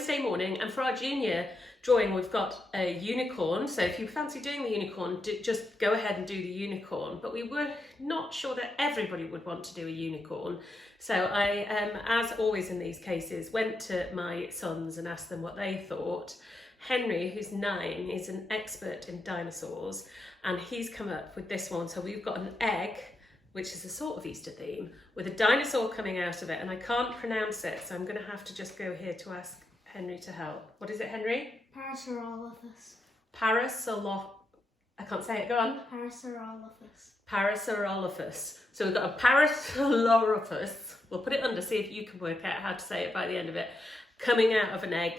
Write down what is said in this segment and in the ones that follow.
Wednesday morning, and for our junior drawing we've got a unicorn. So if you fancy doing the unicorn, just go ahead and do the unicorn. But we were not sure that everybody would want to do a unicorn. So I, as always in these cases, went to my sons and asked them what they thought. Henry, who's 9, is an expert in dinosaurs, and he's come up with this one. So we've got an egg, which is a sort of Easter theme, with a dinosaur coming out of it, and I can't pronounce it, so I'm going to have to just go here to ask Henry to help. What is it, Henry? Parasaurolophus. I can't say it, go on. Parasaurolophus. Parasaurolophus. So we've got a Parasaurolophus, we'll put it under, see if you can work out how to say it by the end of it, coming out of an egg.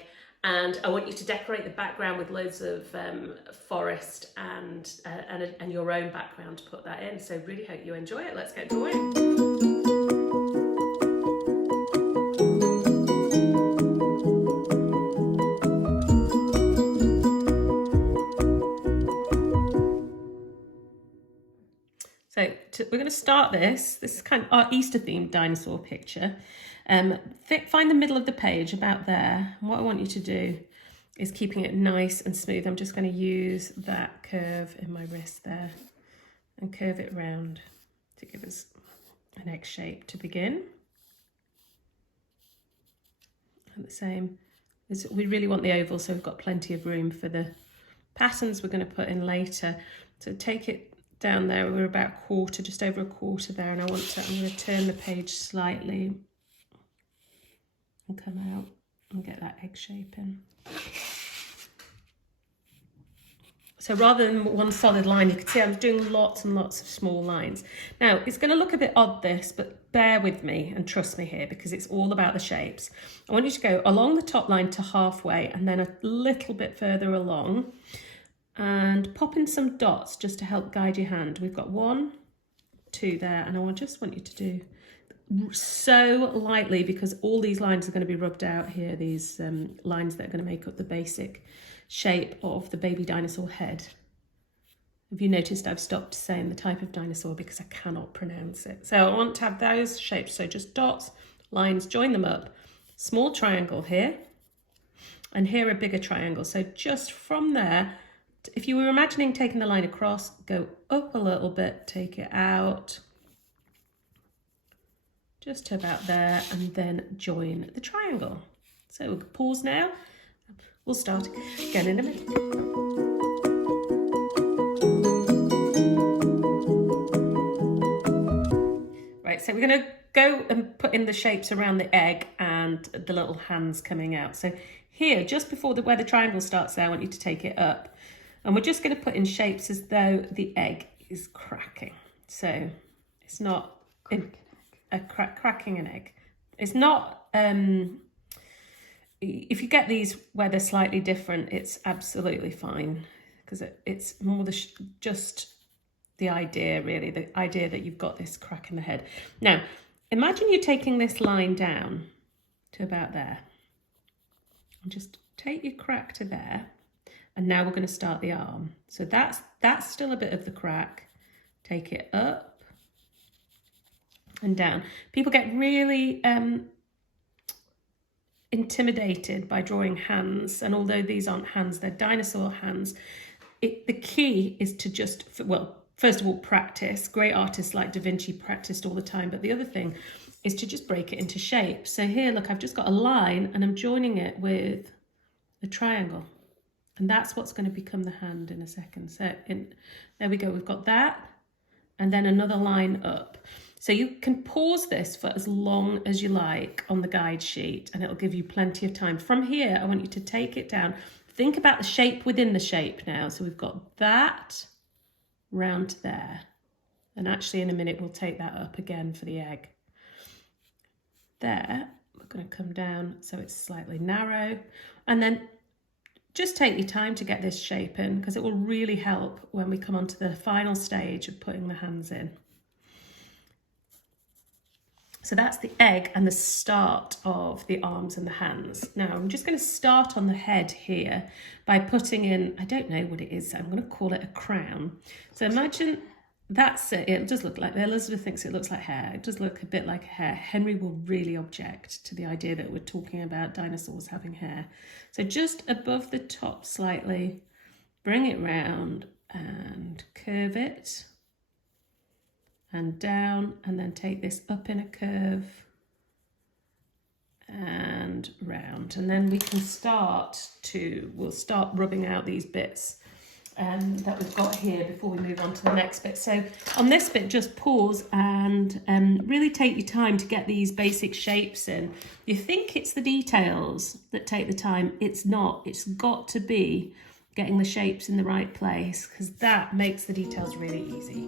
And I want you to decorate the background with loads of forest and your own background to put that in. So really hope you enjoy it. Let's get drawing. So we're going to start this. This is kind of our Easter themed dinosaur picture. Find the middle of the page about there. And what I want you to do is keeping it nice and smooth. I'm just going to use that curve in my wrist there and curve it round to give us an egg shape to begin. And the same, we really want the oval, so we've got plenty of room for the patterns we're going to put in later. So take it down there. We're about a quarter, just over a quarter there, and I'm going to turn the page slightly and come out and get that egg shape in. So rather than one solid line, you can see I'm doing lots and lots of small lines. Now, it's going to look a bit odd this, but bear with me and trust me here, because it's all about the shapes. I want you to go along the top line to halfway and then a little bit further along and pop in some dots just to help guide your hand. We've got 1, 2 there, and I just want you to do so lightly, because all these lines are going to be rubbed out here, these lines that are going to make up the basic shape of the baby dinosaur head. Have you noticed I've stopped saying the type of dinosaur because I cannot pronounce it? So I want to have those shapes, so just dots, lines, join them up, small triangle here, and here a bigger triangle. So just from there, if you were imagining taking the line across, go up a little bit, take it out, just to about there, and then join the triangle. So we'll pause now. We'll start again in a minute. Right, so we're going to go and put in the shapes around the egg and the little hands coming out. So here, just before where the triangle starts there, I want you to take it up. And we're just going to put in shapes as though the egg is cracking. So it's not cracking an egg. It's not, if you get these where they're slightly different, it's absolutely fine, because it's more just the idea, really, the idea that you've got this crack in the head. Now, imagine you're taking this line down to about there. And just take your crack to there. And now we're going to start the arm. So that's still a bit of the crack. Take it up and down. People get really intimidated by drawing hands, and although these aren't hands, they're dinosaur hands. The key is to just, well, first of all, practice. Great artists like Da Vinci practiced all the time, but the other thing is to just break it into shape. So here, look, I've just got a line and I'm joining it with a triangle. And that's what's going to become the hand in a second. So there we go, we've got that, and then another line up. So you can pause this for as long as you like on the guide sheet, and it'll give you plenty of time. From here, I want you to take it down. Think about the shape within the shape now. So we've got that round there. And actually in a minute, we'll take that up again for the egg. There, we're going to come down so it's slightly narrow. And then just take your time to get this shape in, because it will really help when we come on to the final stage of putting the hands in. So that's the egg and the start of the arms and the hands. Now I'm just going to start on the head here by putting in, I don't know what it is, I'm going to call it a crown. So imagine that's it. It does look like, Elizabeth thinks it looks like hair. It does look a bit like hair. Henry will really object to the idea that we're talking about dinosaurs having hair. So just above the top slightly, bring it round and curve it and down, and then take this up in a curve and round. And then we can we'll start rubbing out these bits that we've got here before we move on to the next bit. So on this bit, just pause and really take your time to get these basic shapes in. You think it's the details that take the time. It's not. It's got to be getting the shapes in the right place, because that makes the details really easy.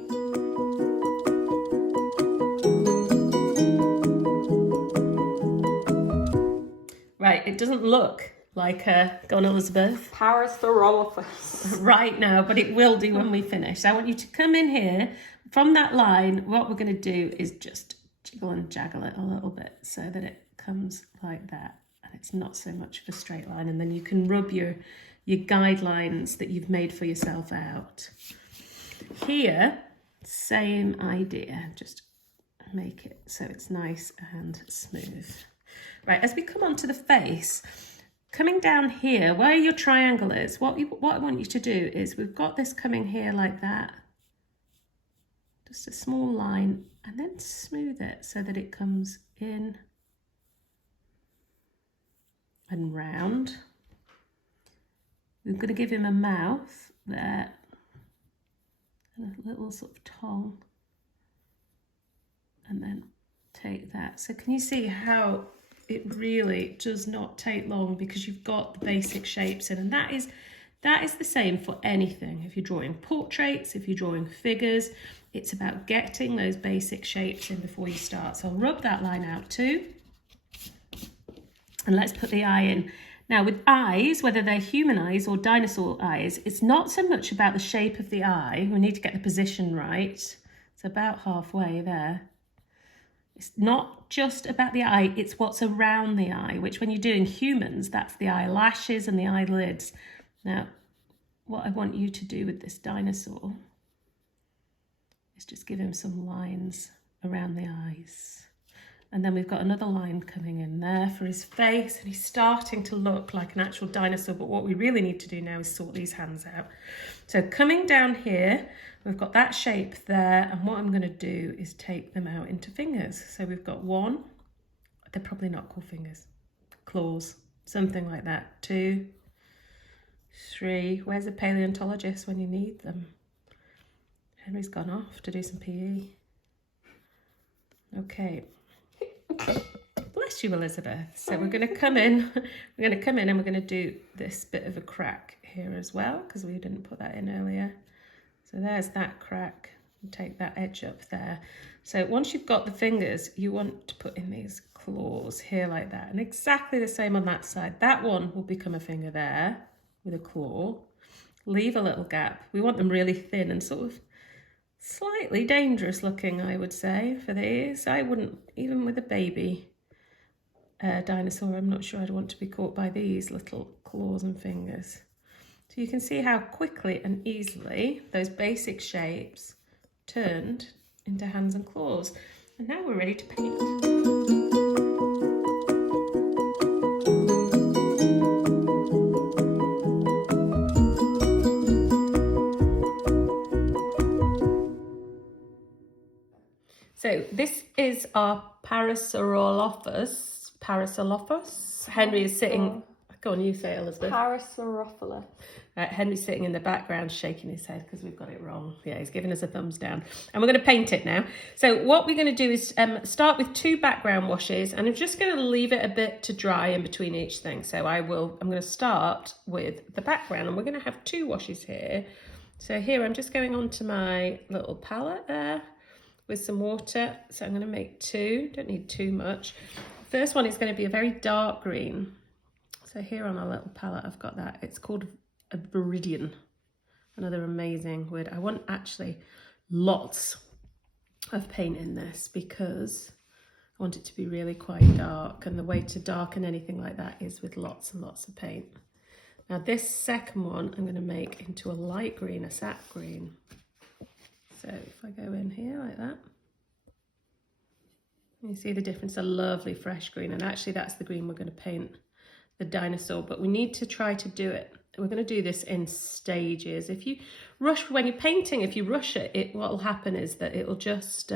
Right, it doesn't look like go on, Elizabeth. Parasaurolophus. Right now, but it will do when we finish. So I want you to come in here from that line. What we're going to do is just jiggle and jaggle it a little bit so that it comes like that, and it's not so much of a straight line. And then you can rub your guidelines that you've made for yourself out. Here, same idea. Just make it so it's nice and smooth. Right, as we come onto the face, coming down here, where your triangle is, what I want you to do is, we've got this coming here like that. Just a small line, and then smooth it so that it comes in and round. We're going to give him a mouth there, and a little sort of tongue, and then take that. So can you see how it really does not take long, because you've got the basic shapes in, and that is the same for anything. If you're drawing portraits, if you're drawing figures, it's about getting those basic shapes in before you start. So I'll rub that line out too, and let's put the eye in. Now with eyes, whether they're human eyes or dinosaur eyes, it's not so much about the shape of the eye. We need to get the position right. It's about halfway there. It's not just about the eye, it's what's around the eye, which when you're doing humans, that's the eyelashes and the eyelids. Now, what I want you to do with this dinosaur is just give him some lines around the eyes. And then we've got another line coming in there for his face, and he's starting to look like an actual dinosaur, but what we really need to do now is sort these hands out. So coming down here, we've got that shape there, and what I'm going to do is take them out into fingers. So we've got one, they're probably not called fingers, claws, something like that. 2, 3, where's the paleontologist when you need them? Henry's gone off to do some PE. Okay. Bless you, Elizabeth. So we're going to come in, and we're going to do this bit of a crack here as well, because we didn't put that in earlier. So there's that crack, and take that edge up there. So once you've got the fingers, you want to put in these claws here like that, and exactly the same on that side. That one will become a finger there with a claw. Leave a little gap. We want them really thin and sort of slightly dangerous looking, I would say, for these. I wouldn't, even with a baby dinosaur, I'm not sure I'd want to be caught by these little claws and fingers. So you can see how quickly and easily those basic shapes turned into hands and claws. And now we're ready to paint. So this is our Parasaurolophus. Henry is sitting, go on, you say it, Elizabeth. Parasaurolophus. Henry's sitting in the background shaking his head because we've got it wrong. Yeah, he's giving us a thumbs down. And we're going to paint it now. So what we're going to do is start with 2 background washes, and I'm just going to leave it a bit to dry in between each thing. So I'm going to start with the background, and we're going to have 2 washes here. So here I'm just going onto my little palette there with some water. So I'm going to make 2, don't need too much. First one is going to be a very dark green. So here on our little palette, I've got that. It's called a viridian, another amazing word. I want actually lots of paint in this because I want it to be really quite dark, and the way to darken anything like that is with lots and lots of paint. Now this second one I'm going to make into a light green, a sap green. So if I go in here like that, you see the difference, a lovely fresh green. And actually that's the green we're going to paint the dinosaur, but we need to try to do it. We're going to do this in stages. If you rush, when you're painting, if you rush it, what will happen is that it'll just,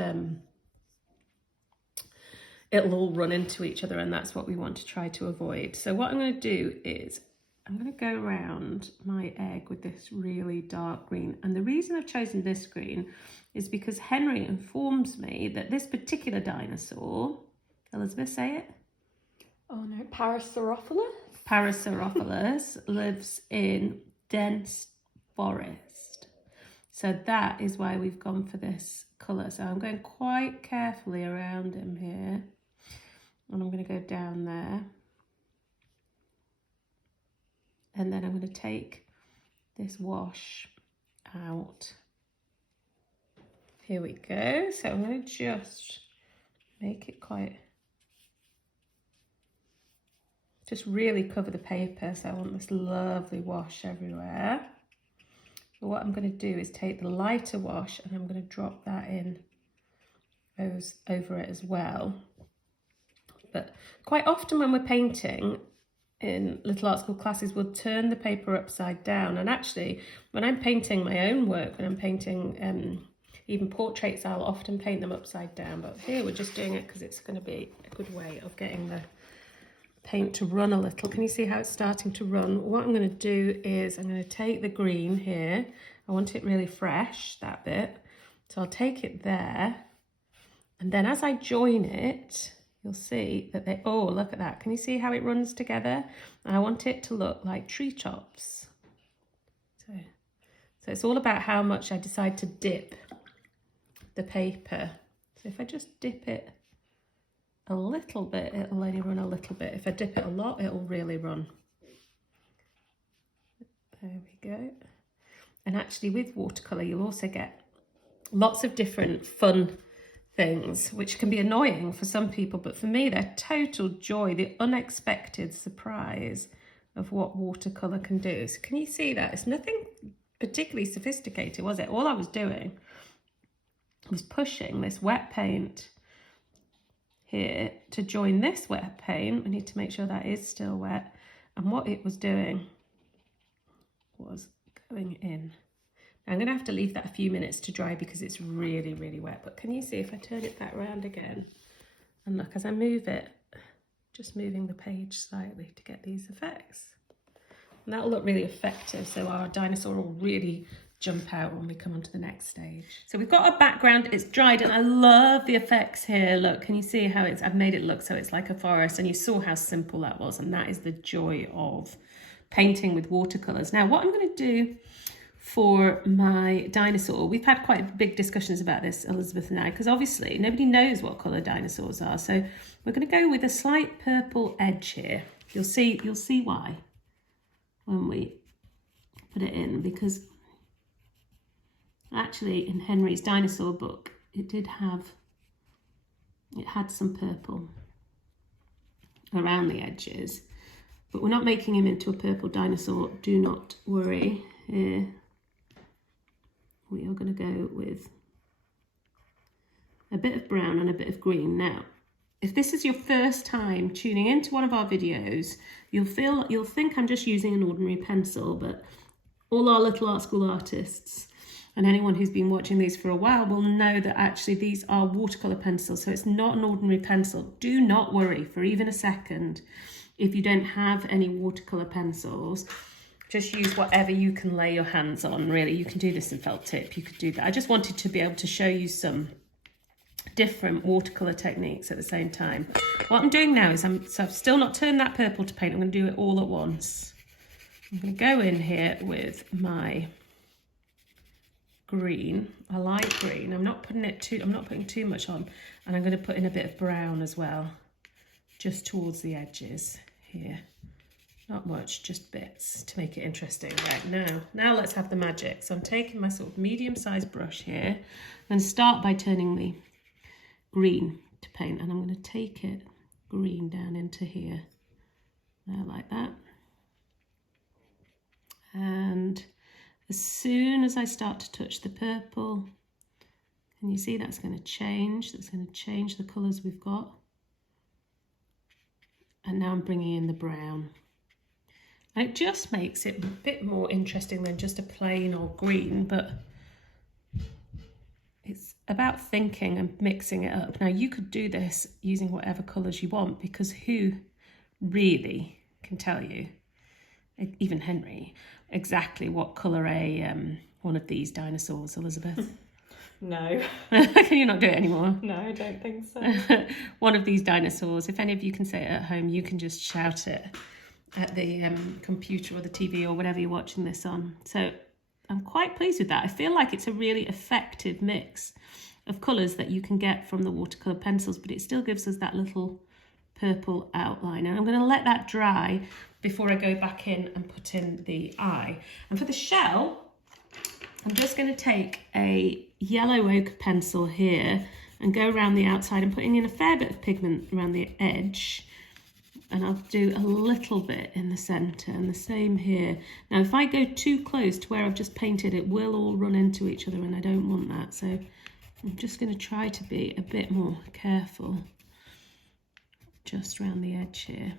it'll all run into each other, and that's what we want to try to avoid. So what I'm going to do is I'm going to go around my egg with this really dark green. And the reason I've chosen this green is because Henry informs me that this particular dinosaur, Elizabeth, say it? Oh no, Parasaurolophus? Parasaurolophus lives in dense forest. So that is why we've gone for this colour. So I'm going quite carefully around him here. And I'm going to go down there. And then I'm going to take this wash out. Here we go. So I'm going to just make it just really cover the paper. So I want this lovely wash everywhere. But what I'm going to do is take the lighter wash and I'm going to drop that in over it as well. But quite often when we're painting, in little art school classes, we'll turn the paper upside down. And actually, when I'm painting my own work, when I'm painting even portraits, I'll often paint them upside down. But here we're just doing it because it's going to be a good way of getting the paint to run a little. Can you see how it's starting to run? What I'm going to do is I'm going to take the green here. I want it really fresh, that bit. So I'll take it there. And then as I join it, you'll see that oh, look at that. Can you see how it runs together? I want it to look like treetops. So it's all about how much I decide to dip the paper. So if I just dip it a little bit, it'll only run a little bit. If I dip it a lot, it'll really run. There we go. And actually with watercolour, you'll also get lots of different fun things, which can be annoying for some people, but for me, they're total joy, the unexpected surprise of what watercolour can do. So can you see that? It's nothing particularly sophisticated, was it? All I was doing was pushing this wet paint here to join this wet paint. We need to make sure that is still wet. And what it was doing was going in. I'm going to have to leave that a few minutes to dry because it's really, really wet. But can you see if I turn it back around again? And look, as I move it, just moving the page slightly to get these effects. And that'll look really effective. So our dinosaur will really jump out when we come on to the next stage. So we've got our background, it's dried, and I love the effects here. Look, can you see how I've made it look so it's like a forest, and you saw how simple that was, and that is the joy of painting with watercolours. Now, what I'm going to do for my dinosaur, we've had quite big discussions about this, Elizabeth and I, because obviously nobody knows what colour dinosaurs are. So we're going to go with a slight purple edge here. You'll see why when we put it in, because actually in Henry's dinosaur book, it had some purple around the edges, but we're not making him into a purple dinosaur. Do not worry. Here we are going to go with a bit of brown and a bit of green. Now, if this is your first time tuning into one of our videos, you'll think I'm just using an ordinary pencil, but all our little art school artists and anyone who's been watching these for a while will know that actually these are watercolour pencils, so it's not an ordinary pencil. Do not worry for even a second if you don't have any watercolour pencils. Just use whatever you can lay your hands on, really. You can do this in felt tip, you could do that. I just wanted to be able to show you some different watercolour techniques at the same time. What I'm doing now is I've still not turned that purple to paint. I'm going to do it all at once. I'm going to go in here with my green, a light green. I'm not putting too much on, and I'm going to put in a bit of brown as well, just towards the edges here. Not much, just bits to make it interesting. Right, now let's have the magic. So I'm taking my sort of medium-sized brush here. I'm going to start by turning the green to paint, and I'm going to take it green down into here, there, like that. And as soon as I start to touch the purple, And you see that's going to change. That's going to change the colours we've got. And now I'm bringing in the brown. And it just makes it a bit more interesting than just a plain or green, but it's about thinking and mixing it up. Now you could do this using whatever colours you want, because who really can tell you, even Henry, exactly what colour one of these dinosaurs, Elizabeth? No. Can you not do it anymore? No, I don't think so. One of these dinosaurs. If any of you can say it at home, you can just shout it at the computer or the TV or whatever you're watching this on. So I'm quite pleased with that. I feel like it's a really effective mix of colours that you can get from the watercolour pencils, but it still gives us that little purple outline. And I'm going to let that dry before I go back in and put in the eye. And for the shell, I'm just going to take a yellow ochre pencil here and go around the outside and putting in a fair bit of pigment around the edge. And I'll do a little bit in the centre and the same here. Now, if I go too close to where I've just painted, it will all run into each other and I don't want that. So I'm just going to try to be a bit more careful just around the edge here.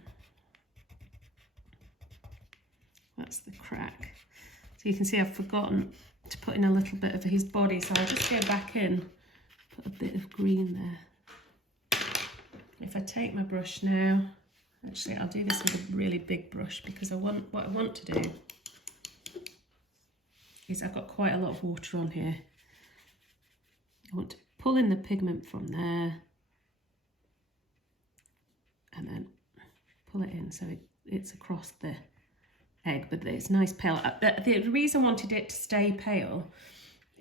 That's the crack. So you can see I've forgotten to put in a little bit of his body, so I'll just go back in, put a bit of green there. If I take my brush now, actually I'll do this with a really big brush, because what I want to do is, I've got quite a lot of water on here. I want to pull in the pigment from there and then pull it in so it's across the egg, but it's nice pale. The reason I wanted it to stay pale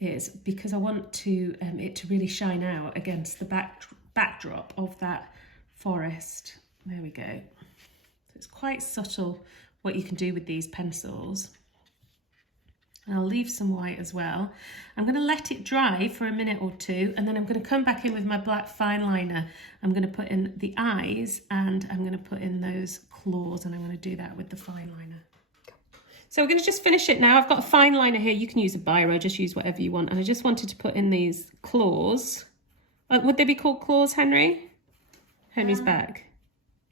is because I want to it to really shine out against the backdrop of that forest. There we go. So it's quite subtle what you can do with these pencils. And I'll leave some white as well. I'm going to let it dry for a minute or two, and then I'm going to come back in with my black fine liner. I'm going to put in the eyes and I'm going to put in those claws, and I'm going to do that with the fine liner. So we're going to just finish it now. I've got a fine liner here. You can use a biro, just use whatever you want. And I just wanted to put in these claws. Would they be called claws, Henry? Henry's back.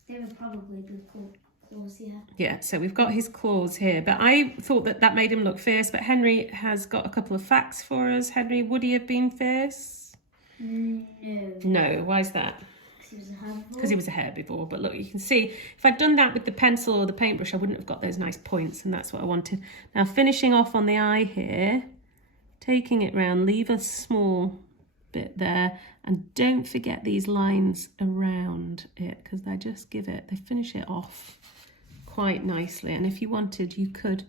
They would probably be called claws, yeah. Yeah, so we've got his claws here. But I thought that made him look fierce. But Henry has got a couple of facts for us. Henry, would he have been fierce? No. No, why is that? Because he was a herbivore. But look, you can see if I'd done that with the pencil or the paintbrush, I wouldn't have got those nice points, and that's what I wanted. Now, finishing off on the eye here, taking it round, leave a small bit there, and don't forget these lines around it, because they finish it off quite nicely. And if you wanted, you could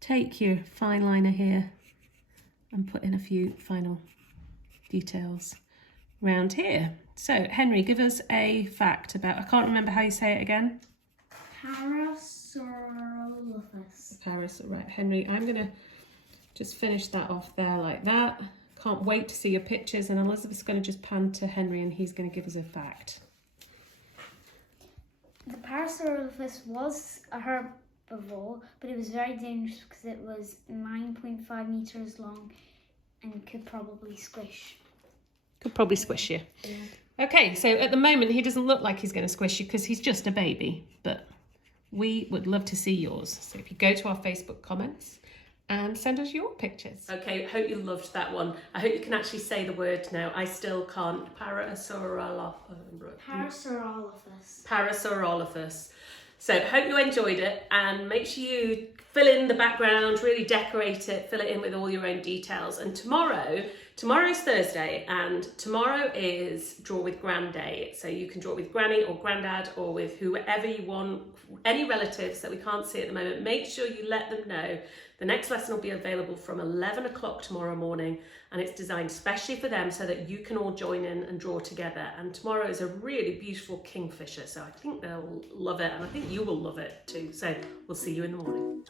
take your fine liner here and put in a few final details around here. So, Henry, give us a fact about, I can't remember how you say it again. Parasaurolophus. Right, Henry, I'm going to just finish that off there like that. Can't wait to see your pictures, and Elizabeth's going to just pan to Henry and he's going to give us a fact. The Parasaurolophus was a herbivore, but it was very dangerous because it was 9.5 metres long and could probably squish. Could probably squish you. Yeah. Okay, so at the moment he doesn't look like he's going to squish you because he's just a baby, but we would love to see yours. So if you go to our Facebook comments and send us your pictures. Okay, hope you loved that one. I hope you can actually say the word now. I still can't. Parasaurolophus. So hope you enjoyed it, and make sure you fill in the background, really decorate it, fill it in with all your own details. And tomorrow's Thursday, and tomorrow is Draw with Gran Day. So you can draw with Granny or Grandad or with whoever you want, any relatives that we can't see at the moment. Make sure you let them know. The next lesson will be available from 11 o'clock tomorrow morning, and it's designed especially for them so that you can all join in and draw together. And tomorrow is a really beautiful kingfisher, so I think they'll love it, and I think you will love it too. So we'll see you in the morning.